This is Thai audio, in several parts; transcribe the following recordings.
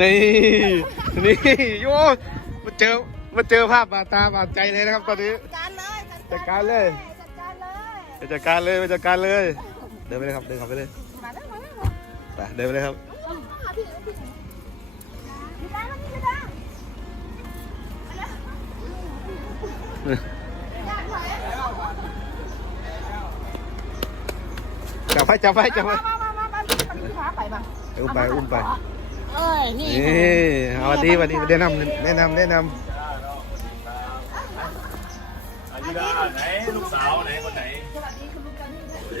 นี่นี่โยมาเจอมาเจอภาพบาดตาบาดใจเลยนะครับตอนนี้จัดการเลยจัดการเลยจัดการเลยไปจัดการเลยไปจัดการเลย เดินไปเลยครับเดินเข้าไปเลยมาแล้วมาแล้วไปเดินไปเลยครับมาพี่พี่พี่ได้แล้วพี่ได้ได้ไหวจับไปจับไปจับไปมามามามามาพี่พาไปมาอุ้มไปอุ้มไป เอ้ยนี่นี่เอาวันนี้วันนี้แนะนำแนะนำแนะนอายุดาไหนลูกสาวไหนคนไหนสวัส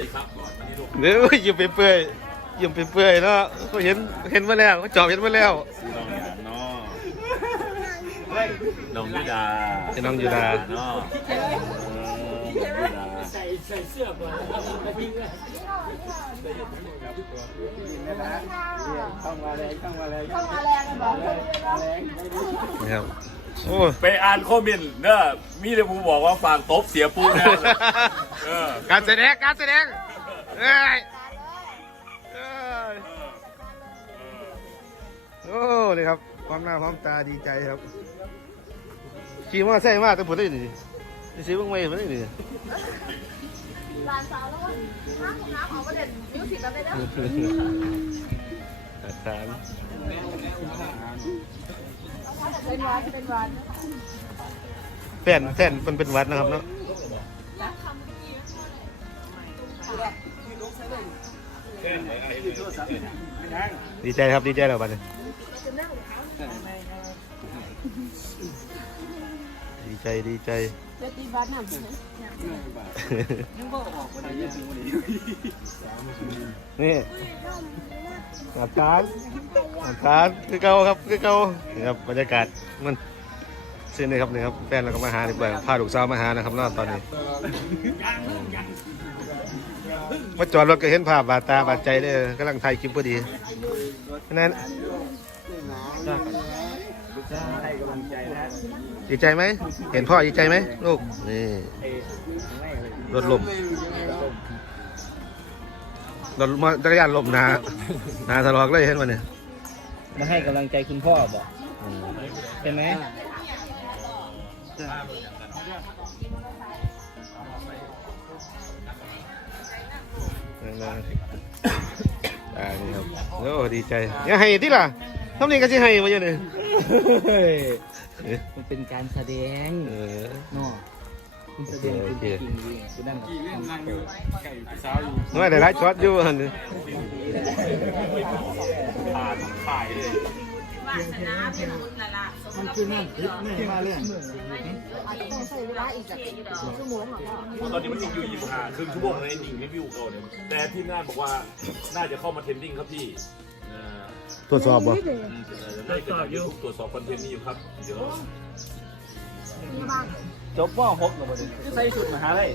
ดีครับก่อนวันนี้ลูกำเดี๋ยวยิ้มไปเปื่อยยิ้มไปเปื่อยเนาะเขาเห็นเห็นมาแล้วเขาจอบเห็นมาแล้วซื้อน้องยาเนาะน้องยุดาไอ้น้อ งยูดาเนาะเออน้องยุดาใส่ใส่เสื้อก่อนเข้ามาแรงกันบอกเลยเนาะนะครับโอ้ไปอ่านคอมเมนต์เด้อมีแต่ผู้บอกว่าฝากตบเสียปูแน่เลยเออการแสดงการแสดงเอ้ยเอ้ยโอ้นี่ครับ ความหน้าพร้อมตาดีใจครับขี่มอเตอร์ไซค์มาแต่ผมได้ดิ ไปซื้อบ้างไหมผมได้ดิหลานสาวแล้วว่าน้ำของน้ำออกมาเด่นมิวสิกแล้วได้แล้วอาจารย์เป็นวันเป็นวันแฟนแฟนมันเป็นหวัดนะครับเนาะดีใจครับดีใจแล้วบัดนี้ดี ใจดีใจเดี๋ยวตีบ้านหนักนี่อาจารย์อาจารย์คือเก่าครับคือเก่านี่ครับบรรยากาศมัน เส้นนี่ครับนี่ครับแฟนเราก็มาหาดีกว่าพาลูกสาวมาหานะครับเนาะตอนนี้มาจอดรถก็เห็นภาพบาดตาบาดใจเลยกำลังถ่ายคลิปพอดีฉะนั้นดีใจไหมเห็นพ่อดีใจไหมลูกนี่รถลมรถมอจักรยานลมหนาหนาทะลอกเลยเห็นมันเนี่ยมาให้กำลังใจคุณพ่อบอกใช่ไหม อ่านี่ครับโอ้ดีใจยังให้ที่ล่ะทำนี่ก็จะให้มาเยอะเลยเฮ้ยมันเป็นการแสดงเออเนาะคุณแสดงคุณจริงดีคุณนั่งกับน้อยแต่หลายช็อตอยู่หันนี่ถ่ายเลย มันคือนั่งคิดแม่มาเรื่องต้องใช้เวลาอีกชั่วโมงหรอตอนนี้มันยิงอยู่ยี่สิบห้าครึ่งชั่วโมงในยิงรีวิวเขาเนี่ยแต่ที่น่านบอกว่าน่าจะเข้ามาเทรนดิ้งครับพี่เออตรวจสอบบ่ได้ตรวจสอบอยู่ตรวจสอบคอนเทนต์นี้อยู่ครับเดี๋ยวจบว่าหกแล้วบ่ได้ใส่ชุดมหาลัย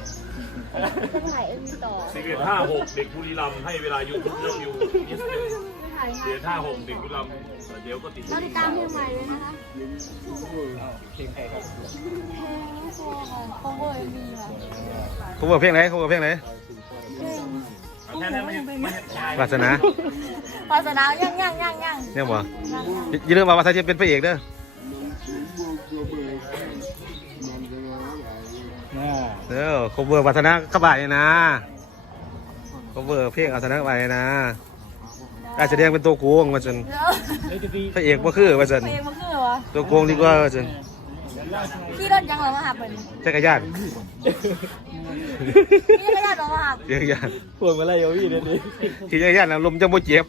ถ่ายเอ็มวีต่อสิบเอ็ดห้าหกเด็กบุรีรัมย์ให้เวลายูทูบเรื่องอยู่นิดนึง ถ่ายสิบเอ็ดห้าหกเด็กบุรีรัมย์เดี๋ยวก็ติดเราติดตามเพลงใหม่เลยนะคะเพลงใครครับเพลงโฟร์โคเวอร์เอ็มวีค่ะเขาบอกเพลงไหนเขาบอกเพลงไหนแค่นั้นไม่ไม่วาสนาวาสนาย่างย่างย่างย่างเนี่ยบ่อย่าลืมว่าวาสนาจะเป็นพระเอกเด้อน่าเด้อเขาเบอร์วาสนาขบายนะเขาเบอร์เพลงวาสนาขบายนะ การแสดงเป็นตัวโกงว่าจันเอ้ยจะพี่พระเอกบ่คือว่าจันเพลงมันคือวะตัวโกงดีกว่าว่าจันพี่รถยังเหรอมาหับเลยจักรยานพี่ก็ยากเหรอมาหับจักรยานพวงมาลัยเอาพี่เดี๋ยวนี้ขี่จักรยานน่ะลมจะบ่เจ็บ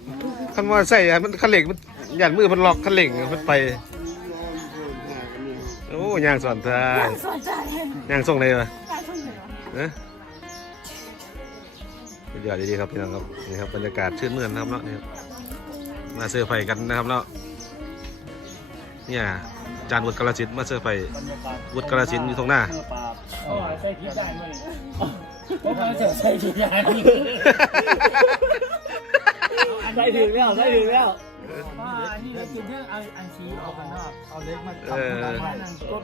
คันว่าใส่อะมันคันเร่งมันยันมือมันล็อกคันเร่งมันไปโอ้ยางสอนทายสนใจยางส่งเลยเหรอการช่วยเหลือเอ๊ะเดี๋ ยวดีๆครับพี่น้องครับนี่ครับบรรยากาศชื่นมื่นนะครับเนาะนี่ครับมาเสื้อร์ไฟกันนะครับเนาะเนี่ยอาจานวุฒิกระสินธุ์มาเสื้อร์ไฟวุฒิกระสินธุ์อยู่ตรงหน้าอ๋อใส่ทิพย์ได้ไหมผมเอาเสียใส่ทิพย์ได้ใส่ถึงแล้วใส่ถึงแล้วอันนี้เรากินเรื่องเอาอันชี้ออกกันนอกเอาเล็กมาเออ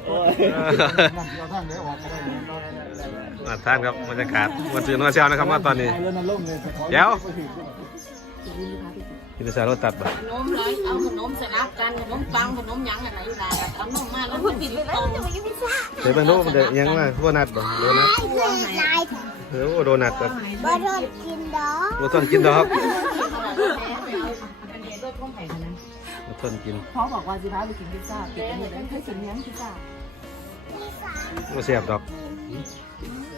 โอ้ยมาท่านครับบรรยากาศวันตื่นวันเช้านะครับว่าตอนนี้แล้วนั่นล่มเลยเดี๋ยวกินแต่สารรถตัดบ่ขนมเลยเอาขนมสลับกันขนมปังขนมหยังอะไรล่ะเอานมมาแล้วมันติดไปแล้วจะมายุ่งซ่าเดี๋ยวเบิ่งดูมันจะอิหยังมาโดนัทบ่โดนัทเออโอ้โดนัทครับบ่โดนกินดอกบ่ทนกินดอก อันนี้ก็ต้องไผ่กันนะบ่ทนกินพ่อบอกว่าสิพาไปกินพิซซ่าปิดกันเลยให้กินเนี้ยพิซซ่าบ่แซ่บดอก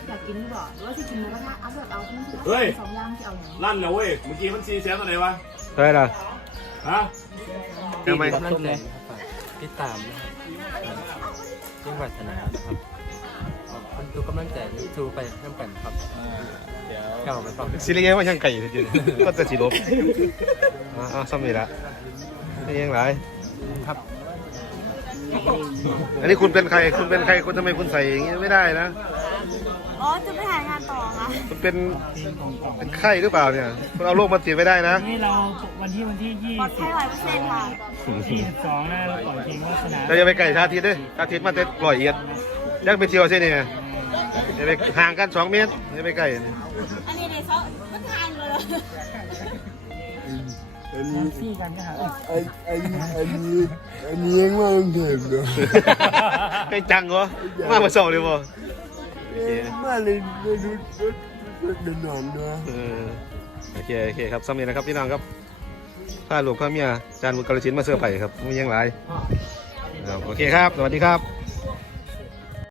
อยากกินหรือเปล่าหรือว่าที่กินหมูกระทะเอาแบบเอาทั้งเฮ้ยสองอย่างที่เอาอย่างลั่นแล้วเว้ยเมื่อกี้มันซีแซมตัวไหนวะเท่าไหร่ล่ะฮะทำไมกำลังใจนะครับติดตามนะครับจังหวัดสนานะครับ คนดูกำลังใจทูไปน้ำกันครับเก่าไปฟังสิเลียงว่าช่างไก่จริงๆก็จะสิลบอ่าๆซ้ำนี่ละนี่ยังหลายครับ อันนี้คุณเป็นใคร คุณเป็นใคร คุณทำไมคุณใส่อย่างนี้ไม่ได้นะ อ๋อ จะไปถ่ายงานต่อค่ะคุณเป็น เป็นไข้หรือเปล่าเนี่ย คุณเอาโรคมาติดไม่ได้นะ นี่เราวันที่วันที่ยี่ปลอดภัสิยบร้อยเปอร์เซ็นต์ค่ะยี่สิบสองนะเราปล่อยเพลงวาสนาเราจะไปไก่ชาทิตย์ด้วยชาทิตย์มาเต็ปล่อยเอียด ยักไปเที่ยวเส้นนี่ไงอย่าไปห่างกันสองเมตรอย่าไปใกล้อันนี้ในซอมันทานเลยซี่กันก็หาอันอันอันนี้อันนี้ยังไม่เห็นเลยเป็นจังเหรอมามาส่งเลยบ่มาเลยไม่รู้รถรถเดินหนอนด้วยเออโอเคโอเคครับซ้ำนี้นะครับพี่น้องครับพาลูกพาเมียจานบุญกาลสินธุ์มาเสื้อร์ไผ่ครับมีหยังหลายครับโอเคครับ สวัสดีครับ